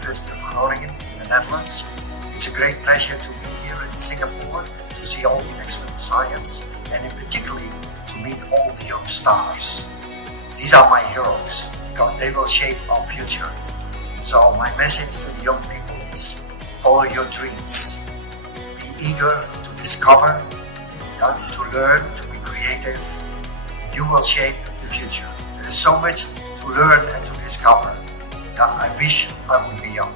University of Groningen in the Netherlands. It's a great pleasure to be here in Singapore to see all the excellent science and in particularly to meet all the young stars. These are my heroes because they will shape our future. So my message to the young people is follow your dreams. Be eager to discover, to learn, to be creative, and you will shape the future. There is so much to learn and to discover. I wish I would be young.